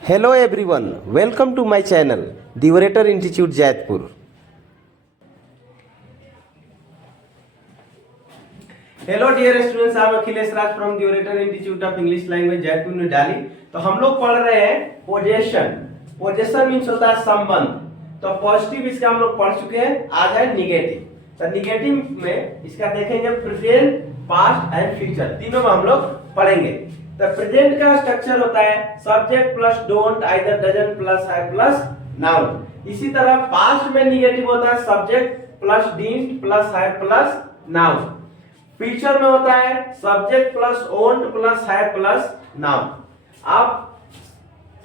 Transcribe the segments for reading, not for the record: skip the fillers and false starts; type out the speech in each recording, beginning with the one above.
Hello everyone, welcome to my channel, The Orator Institute Jayapur. Hello dear students, I am Akhilesh Raj from the orator institute of English language Jaipur New Delhi. तो हम लोग पढ़ रहे हैं possession. Possession means होता है संबंध। तो पॉजिटिव इसका हम लोग पढ़ चुके हैं, आज है निगेटिव। तो निगेटिव में इसका देखेंगे प्रेजेंट, पास्ट एंड फ्यूचर, तीनों में हम लोग पढ़ेंगे। तो प्रेजेंट का स्ट्रक्चर होता है subject plus don't, either doesn't plus है प्लस नाउन। इसी तरह पास्ट में निगेटिव होता है सब्जेक्ट प्लस डिडंट प्लस है प्लस नाउन। फ्यूचर में होता है सब्जेक्ट प्लस ओन्ट प्लस है प्लस नाउन। आप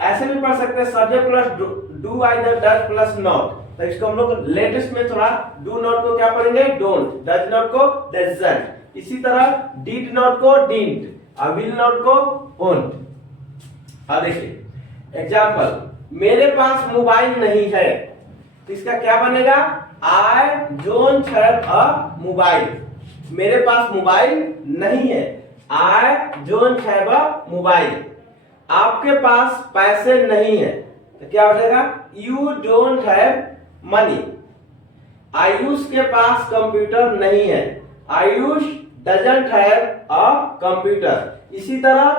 ऐसे भी पढ़ सकते हैं subject plus do either does plus not. तो इसको हम लोग लेटेस्ट में थोड़ा डू नॉट को क्या पढ़ेंगे डोंट, डज नॉट को डजंट, इसी तरह डिड नॉट को डिडंट और विल नॉट को वोंट। अब देखिए एग्जांपल, मेरे पास मोबाइल नहीं है, तो इसका क्या बनेगा I don't have a mobile. मेरे पास मोबाइल नहीं है, I don't have a mobile. आपके पास पैसे नहीं है, तो क्या बनेगा you don't have money. Ayush के पास कंप्यूटर नहीं है, Ayush doesn't have a computer. इसी तरह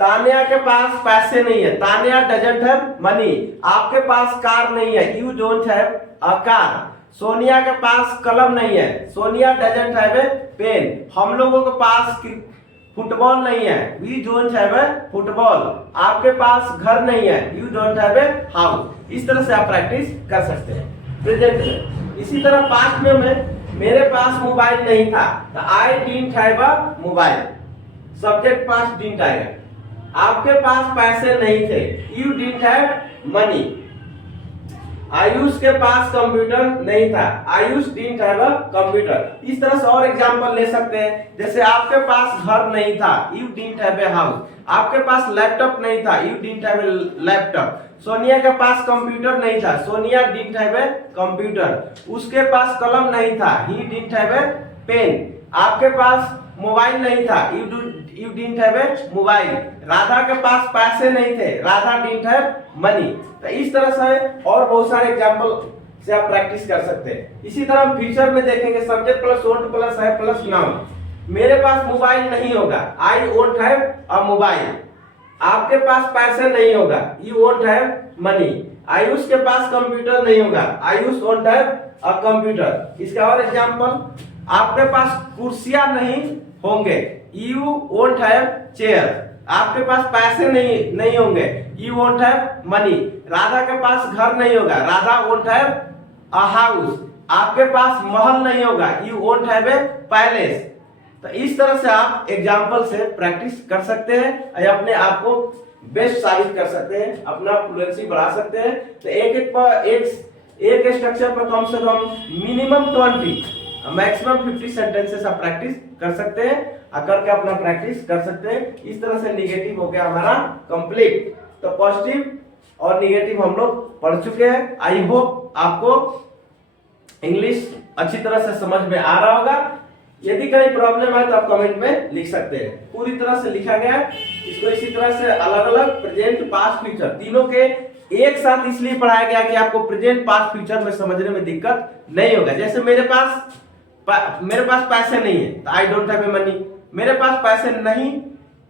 तान्या के पास पैसे नहीं है, तान्या डजंट हैव मनी। आपके पास कार नहीं है, you don't have a car. Sonia के पास कलम नहीं है, Sonia doesn't have a pen. हम लोगों के पास फुटबॉल नहीं है, we don't have a football. आपके पास घर नहीं है, you don't have a house. इस तरह से आप प्रैक्टिस कर सकते हैं प्रेजेंट में। इसी तरह पास्ट में मेरे पास मोबाइल नहीं था, तो I didn't have a mobile, subject past didn't आएगा। आपके पास पैसे नहीं थे, you didn't have money. Ayush के पास कंप्यूटर नहीं था, Ayush didn't have a computer. इस तरह से और एग्जांपल ले सकते हैं, जैसे आपके पास घर नहीं था, you didn't have a house. आपके पास लैपटॉप नहीं था, you didn't have a laptop. Sonia के पास कंप्यूटर नहीं था, Sonia didn't have a computer. उसके पास कलम नहीं था, he didn't have a pen. आपके पास मोबाइल नहीं था, you didn't have a mobile. Radha के पास पैसे नहीं थे, राधा डिडंट हैव मनी। तो इस तरह से और बहुत सारे एग्जांपल से आप प्रैक्टिस कर सकते हैं। इसी तरह हम फ्यूचर में देखेंगे सब्जेक्ट प्लस वोंट प्लस है प्लस नाउन। मेरे पास मोबाइल नहीं होगा, I won't have a mobile. आपके पास पैसे नहीं होगा, you won't have money. Ayush के पास कंप्यूटर नहीं होगा, Ayush won't have a computer. इसका और एग्जांपल, आपके पास कुर्सियां नहीं होंगे, यू वोंट हैव चेयर। आपके पास पैसे नहीं होंगे, you won't have money. Radha के पास घर नहीं होगा, Radha won't have a house. आपके पास महल नहीं होगा, you won't have a palace. तो इस तरह से आप एग्जांपल से प्रैक्टिस कर सकते हैं और अपने आप को बेस्ट साबित कर सकते हैं, अपना फ्लुएंसी बढ़ा सकते हैं। तो एक स्ट्रक्चर पर कम से कम मिनिमम 20 मैक्सिमम 50 सेंटेंसेस आप प्रैक्टिस कर सकते हैं, करके अपना प्रैक्टिस कर सकते हैं। इस तरह से निगेटिव हो गया हमारा कंप्लीट। तो पॉजिटिव और निगेटिव हम लोग पढ़ चुके हैं। आई होप आपको इंग्लिश अच्छी तरह से समझ में आ रहा होगा। यदि कहीं प्रॉब्लम है तो आप कमेंट में लिख सकते हैं। पूरी तरह से लिखा गया है, इसको इसी तरह से अलग अलग प्रेजेंट पास्ट फ्यूचर तीनों के एक साथ इसलिए पढ़ाया गया कि आपको प्रेजेंट पास्ट फ्यूचर में समझने में दिक्कत नहीं होगा। जैसे मेरे पास पैसे नहीं है, तो I don't have a money. मेरे पास पैसे नहीं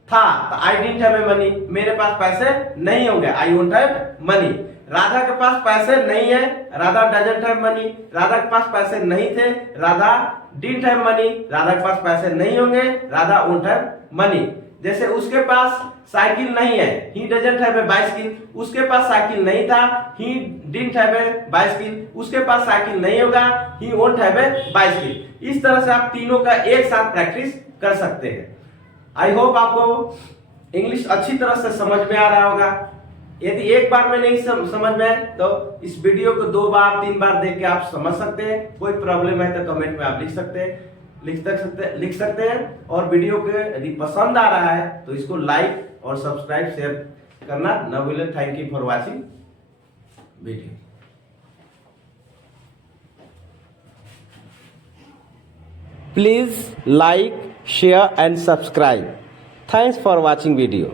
था, तो I didn't have a money. मेरे पास पैसे नहीं होंगे, I won't have money. Radha के पास पैसे नहीं है, Radha doesn't have money. Radha के पास पैसे नहीं थे, Radha didn't have money. Radha के पास पैसे नहीं होंगे, राधा वोंट हैव मनी। जैसे उसके पास साइकिल नहीं है, he doesn't have A bicycle. उसके पास साइकिल नहीं था, he didn't have A bicycle. उसके पास साइकिल नहीं होगा, he won't have a bicycle. इस तरह से आप तीनों का एक साथ प्रैक्टिस कर सकते हैं। आई होप आपको इंग्लिश अच्छी तरह से समझ में आ रहा होगा। यदि एक बार में नहीं समझ में आए तो इस वीडियो को 2 बार 3 बार देख के आप समझ सकते हैं। कोई प्रॉब्लम है तो कमेंट में आप लिख सकते हैं। और वीडियो के यदि पसंद आ रहा है तो इसको लाइक और सब्सक्राइब शेयर करना न भूलें। Thank you for watching video. Please like, share and subscribe. Thanks for watching video.